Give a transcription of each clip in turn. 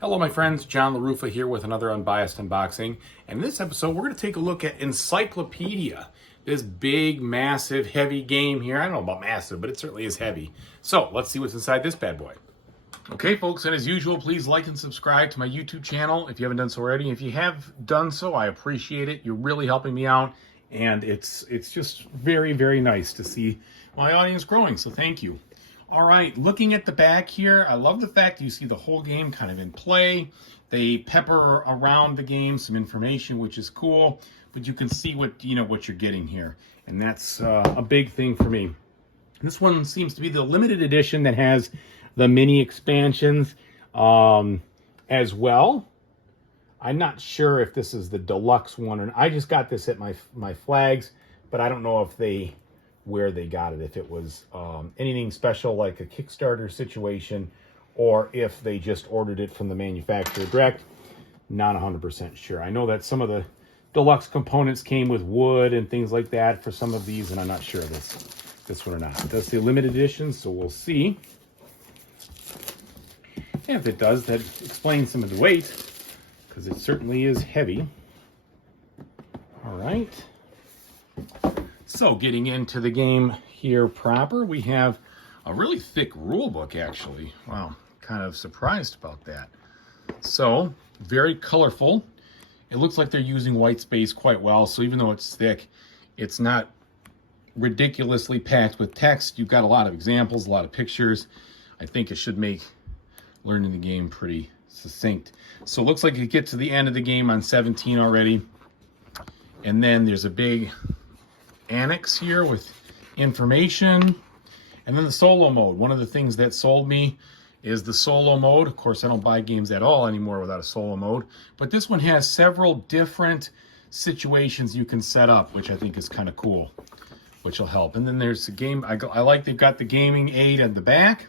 Hello my friends, John LaRuffa here with another Unbiased unboxing. And in this episode, we're going to take a look at Encyclopedia. This big, massive, heavy game here. I don't know about massive, but it certainly is heavy. So let's see what's inside this bad boy. Okay folks, and as usual, please like and subscribe to my YouTube channel if you haven't done so already. If you have done so, I appreciate it. You're really helping me out. And it's just very, very nice to see my audience growing, so thank you. All right, looking at the back here, I love the fact you see the whole game kind of in play. They pepper around the game some information, which is cool, but you can see what you're getting here, and that's a big thing for me. This one seems to be the limited edition that has the mini expansions as well. I'm not sure if this is the deluxe one, or I just got this at my flags, but I don't know if where they got it, if it was anything special like a Kickstarter situation, or if they just ordered it from the manufacturer direct. Not 100% sure. I know that some of the deluxe components came with wood and things like that for some of these, and I'm not sure this one or not. It does say limited edition, so we'll see. And if it does, that explains some of the weight, because it certainly is heavy. All right. So getting into the game here proper, we have a really thick rule book, actually. Wow, kind of surprised about that. So very colorful. It looks like they're using white space quite well. So even though it's thick, it's not ridiculously packed with text. You've got a lot of examples, a lot of pictures. I think it should make learning the game pretty succinct. So it looks like you get to the end of the game on 17 already. And then there's a big annex here with information, and then the solo mode. One of the things that sold me is the solo mode. Of course, I don't buy games at all anymore without a solo mode, but this one has several different situations you can set up, which I think is kind of cool, which will help. And then there's the game. I like they've got the gaming aid at the back.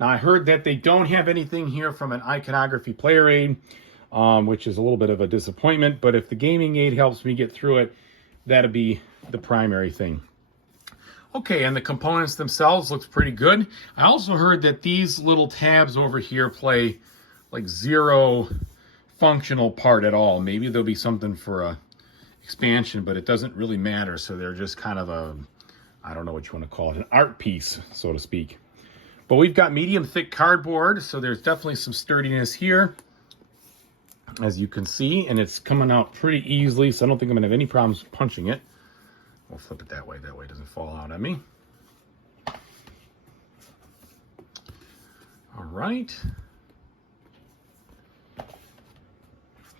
Now I heard that they don't have anything here from an iconography player aid, which is a little bit of a disappointment, but if the gaming aid helps me get through it, that'd be the primary thing. Okay, and the components themselves looks pretty good. I also heard that these little tabs over here play like zero functional part at all. Maybe there'll be something for a expansion, but it doesn't really matter. So they're just kind of a, I don't know what you want to call it, an art piece, so to speak. But we've got medium thick cardboard, so there's definitely some sturdiness here, as you can see, and it's coming out pretty easily, so I don't think I'm gonna have any problems punching it. We'll flip it that way it doesn't fall out on me. All right.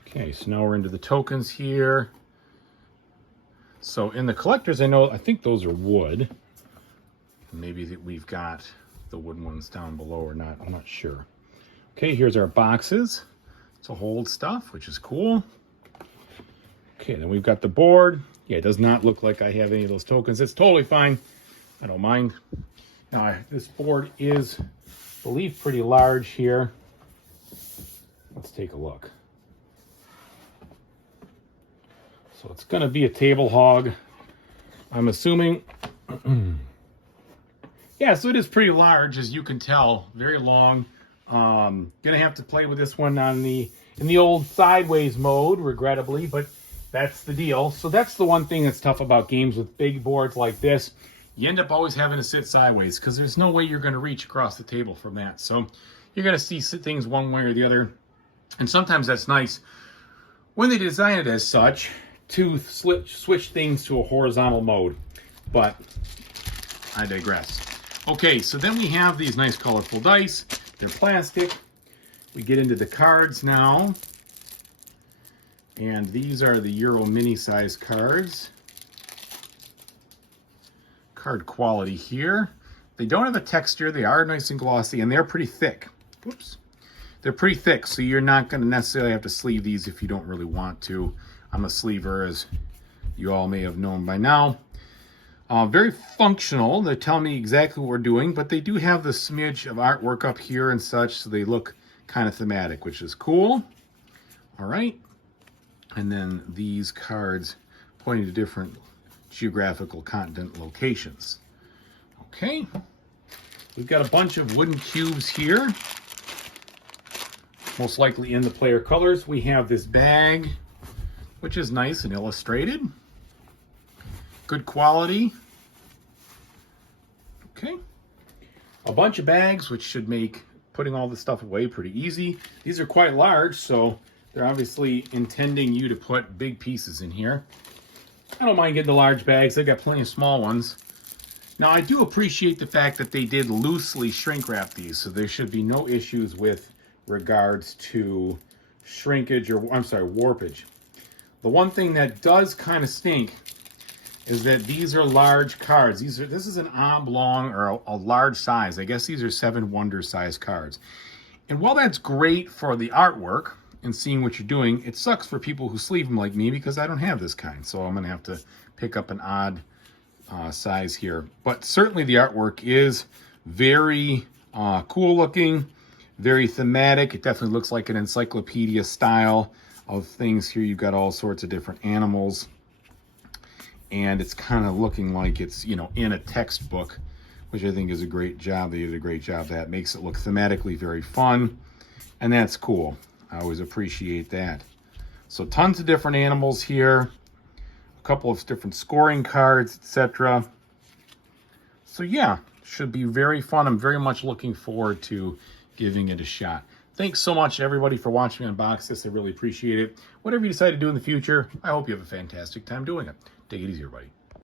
Okay, so now we're into the tokens here. So in the collectors, I think those are wood. Maybe that we've got the wooden ones down below or not, I'm not sure. Okay, here's our boxes to hold stuff, which is cool. Okay, then we've got the board. Yeah, it does not look like I have any of those tokens. It's totally fine. I don't mind. Now, this board is, I believe, pretty large here. Let's take a look. So it's going to be a table hog, I'm assuming. Yeah, so it is pretty large, as you can tell. Very long. Gonna have to play with this one in the old sideways mode, regrettably, but that's the deal. So that's the one thing that's tough about games with big boards like this. You end up always having to sit sideways because there's no way you're going to reach across the table from that. So you're going to see things one way or the other. And sometimes that's nice when they design it as such to switch things to a horizontal mode. But I digress. Okay, so then we have these nice colorful dice. They're plastic. We get into the cards now. And these are the Euro mini size cards. Card quality here. They don't have a texture. They are nice and glossy, and they're pretty thick. Whoops. They're pretty thick, so you're not going to necessarily have to sleeve these if you don't really want to. I'm a sleever, as you all may have known by now. Very functional. They tell me exactly what we're doing, but they do have the smidge of artwork up here and such, so they look kind of thematic, which is cool. All right. And then these cards pointing to different geographical continent locations. Okay. We've got a bunch of wooden cubes here. most likely in the player colors. We have this bag, which is nice and illustrated. Good quality. Okay. A bunch of bags, which should make putting all this stuff away pretty easy. These are quite large, so they're obviously intending you to put big pieces in here. I don't mind getting the large bags. They've got plenty of small ones. Now, I do appreciate the fact that they did loosely shrink wrap these, so there should be no issues with regards to shrinkage or, I'm sorry, warpage. The one thing that does kind of stink is that these are large cards. This is an oblong or a large size. I guess these are 7 Wonder size cards. And while that's great for the artwork and seeing what you're doing, it sucks for people who sleeve them like me because I don't have this kind. So I'm gonna have to pick up an odd size here. But certainly the artwork is very cool looking, very thematic. It definitely looks like an encyclopedia style of things here. You've got all sorts of different animals. And it's kind of looking like it's, you know, in a textbook, which I think is a great job. They did a great job. That makes it look thematically very fun. And that's cool. I always appreciate that. So tons of different animals here. A couple of different scoring cards, etc. So yeah, should be very fun. I'm very much looking forward to giving it a shot. Thanks so much, everybody, for watching me unbox this. I really appreciate it. Whatever you decide to do in the future, I hope you have a fantastic time doing it. Take it easy, everybody.